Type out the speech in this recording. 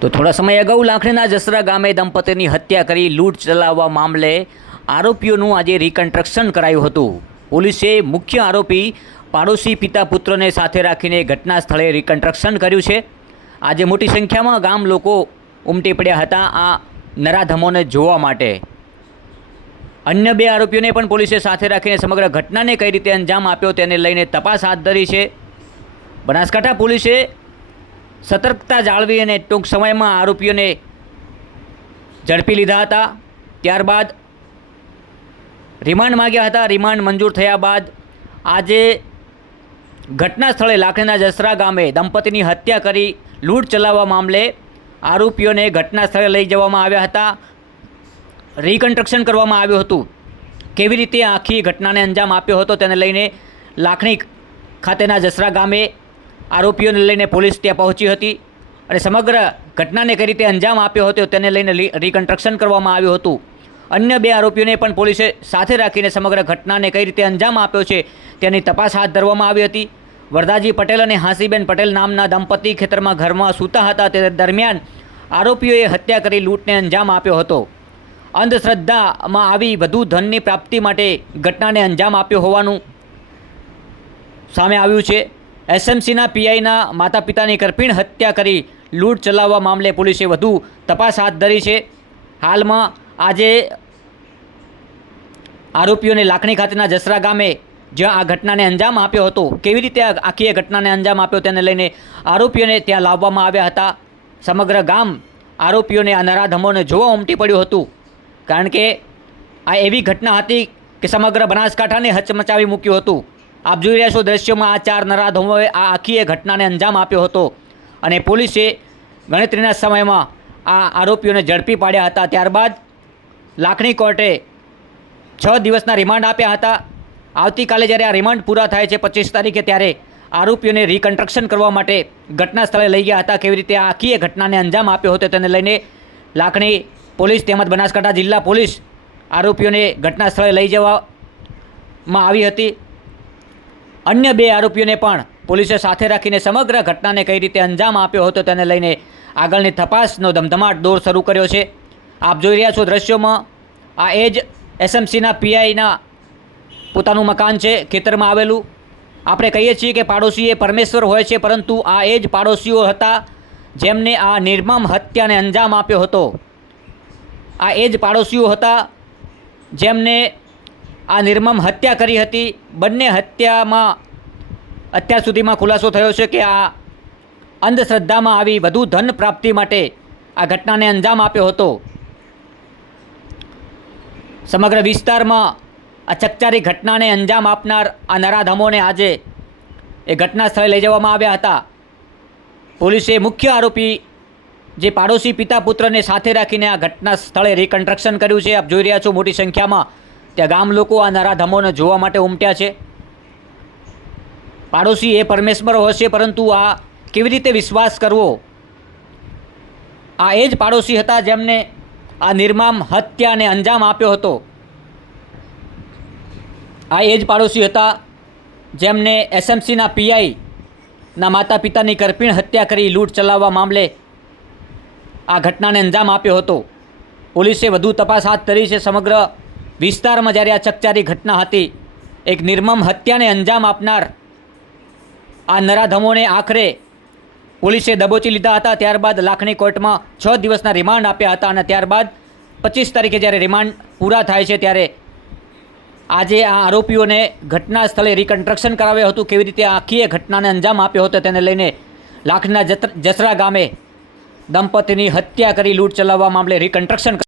તો થોડા સમય અગાઉ લાખણીના જસરા ગામે દંપતીની હત્યા કરી લૂંટ ચલાવવા મામલે આરોપીઓનું આજે રિકન્સ્ટ્રક્શન કરાયું હતું. પોલીસે મુખ્ય આરોપી પાડોશી પિતા પુત્રને સાથે રાખીને ઘટના સ્થળે રિકન્સ્ટ્રક્શન કર્યું છે. આજે મોટી સંખ્યામાં ગામ લોકો ઉમટી પડ્યા હતા આ નરાધમોને જોવા માટે. અન્ય બે આરોપીઓને પણ પોલીસે સાથે રાખીને સમગ્ર ઘટનાને કઈ રીતે અંજામ આપ્યો તેને લઈને તપાસ હાથ ધરી છે. બનાસકાંઠા પોલીસે સતર્કતા જાળવી અને ટૂંક સમયમાં આરોપીઓને ઝડપી લીધા હતા. ત્યારબાદ રિમાન્ડ માગ્યા હતા. રિમાન્ડ મંજૂર થયા બાદ આજે ઘટના સ્થળે લાખણીના જસરા ગામે દંપતીની હત્યા કરી લૂંટ ચલાવવા મામલે આરોપીઓને ઘટના સ્થળે લઈ જવામાં આવ્યા હતા. રિકન્સ્ટ્રક્શન કરવામાં આવ્યું હતું. કેવી રીતે આખી ઘટનાને અંજામ આપ્યો હતો તેને લઈને લાખણી ખાતેના જસરા ગામે આરોપીઓને લઈને પોલીસ ત્યાં પહોંચી હતી અને સમગ્ર ઘટનાને કઈ રીતે અંજામ આપ્યો હતો તેને લઈને રિકન્સ્ટ્રક્શન કરવામાં આવ્યું હતું. અન્ય બે આરોપીઓને પણ પોલીસે સાથે રાખીને સમગ્ર ઘટનાને કઈ રીતે અંજામ આપ્યો છે તેની તપાસ હાથ ધરવામાં આવી હતી. વરદાજી પટેલ અને હાંસીબેન પટેલ નામના દંપતી ખેતરમાં ઘરમાં સૂતા હતા. તે દરમિયાન આરોપીઓએ હત્યા કરી લૂંટને અંજામ આપ્યો હતો. અંધશ્રદ્ધામાં આવી વધુ ધનની પ્રાપ્તિ માટે ઘટનાને અંજામ આપ્યો હોવાનું સામે આવ્યું છે. એસએમસીના પીઆઈના માતા પિતાની કરપીણ હત્યા કરી લૂંટ ચલાવવા મામલે પોલીસે વધુ તપાસ હાથ ધરી છે. હાલમાં આજે આરોપીઓને લાખણી ખાતેના જસરા ગામે જ્યાં આ ઘટનાને અંજામ આપ્યો હતો, કેવી રીતે આખી એ ઘટનાને અંજામ આપ્યો તેને લઈને આરોપીઓને ત્યાં લાવવામાં આવ્યા હતા. સમગ્ર ગામ આરોપીઓને આ નરાધમોને જોવા ઉમટી પડ્યું હતું. કારણ કે આ એવી ઘટના હતી કે સમગ્ર બનાસકાંઠાને હચમચાવી મૂક્યું હતું. આપ જોઈ રહ્યા છો દ્રશ્યમાં આ ચાર નરાધમોએ આ આખી ઘટનાને અંજામ આપ્યો હતો. અને પોલીસે ગણતરીના સમયમાં આ આરોપીઓને ઝડપી પાડ્યા હતા. ત્યારબાદ લાખણી કોર્ટે છ દિવસના રિમાન્ડ આપ્યા હતા. આવતીકાલે જ્યારે આ રિમાન્ડ પૂરા થાય છે પચીસ તારીખે, ત્યારે આરોપીઓને રિકન્સ્ટ્રક્શન કરવા માટે ઘટના સ્થળે લઈ ગયા હતા. કેવી રીતે આ આખી ઘટનાને અંજામ આપ્યો હતો તેને લઈને લાખણી પોલીસ તેમજ બનાસકાંઠા જિલ્લા પોલીસ આરોપીઓને ઘટના સ્થળે લઈ જવામાં આવી હતી. અન્ય બે આરોપીઓને પણ પોલીસે સાથે રાખીને સમગ્ર ઘટનાને કઈ રીતે અંજામ આપ્યો હતો તેને લઈને આગળની તપાસનો ધમધમાટ દોર શરૂ કર્યો છે. આપ જોઈ રહ્યા છો દ્રશ્યોમાં આ એ જ એસએમસીના પીઆઈના પોતાનું મકાન છે, ખેતરમાં આવેલું. આપણે કહીએ છીએ કે પાડોશી એ પરમેશ્વર હોય છે, પરંતુ આ એ જ પાડોશીઓ હતા જેમને આ નિર્મમ હત્યાને અંજામ આપ્યો હતો. આ એ જ પાડોશીઓ હતા જેમને આ નિર્મમ હત્યા કરી હતી. બંને હત્યામાં અત્યાર સુધીમાં ખુલાસો થયો છે કે આ અંધશ્રદ્ધામાં આવી વધુ ધન પ્રાપ્તિ માટે આ ઘટનાને અંજામ આપ્યો હતો. સમગ્ર વિસ્તારમાં આ ચકચારી ઘટનાને અંજામ આપનાર આ નરાધમોને આજે એ ઘટના સ્થળે લઈ જવામાં આવ્યા હતા. પોલીસે મુખ્ય આરોપી જે પાડોશી પિતા પુત્રને સાથે રાખીને આ ઘટના સ્થળે રિકન્સ્ટ્રક્શન કર્યું છે. આપ જોઈ રહ્યા છો મોટી સંખ્યામાં ત્યાં ગામ લોકો આ નરાધમોને જોવા માટે ઉમટ્યા છે. પાડોશી એ પરમેશ્વર હશે, પરંતુ આ કેવી રીતે વિશ્વાસ કરવો? આ એ જ પાડોશી હતા જેમને આ નિર્મામ હત્યાને અંજામ આપ્યો હતો. આ એ જ પાડોશી હતા જેમને એસએમસીના પીઆઈના માતા પિતાની કરપીણ હત્યા કરી લૂંટ ચલાવવા મામલે આ ઘટનાને અંજામ આપ્યો હતો. પોલીસે વધુ તપાસ હાથ ધરી છે સમગ્ર વિસ્તારમાં જ્યારે આ ચકચારી ઘટના હતી, એક નિર્મમ હત્યાને અંજામ આપનાર આ નરાધમોને આખરે પોલીસે દબોચી લીધા હતા. ત્યારબાદ લાખણી કોર્ટમાં છ દિવસના રિમાન્ડ આપ્યા હતા અને ત્યારબાદ પચીસ તારીખે જ્યારે રિમાન્ડ પૂરા થાય છે, ત્યારે આજે આ આરોપીઓને ઘટના સ્થળે રિકન્સ્ટ્રક્શન કરાવ્યું હતું. કેવી રીતે આખીએ ઘટનાને અંજામ આપ્યો હતો તેને લઈને લાખના જસરા ગામે દંપતીની હત્યા કરી, લૂંટ ચલાવવા મામલે રિકન્સ્ટ્રક્શન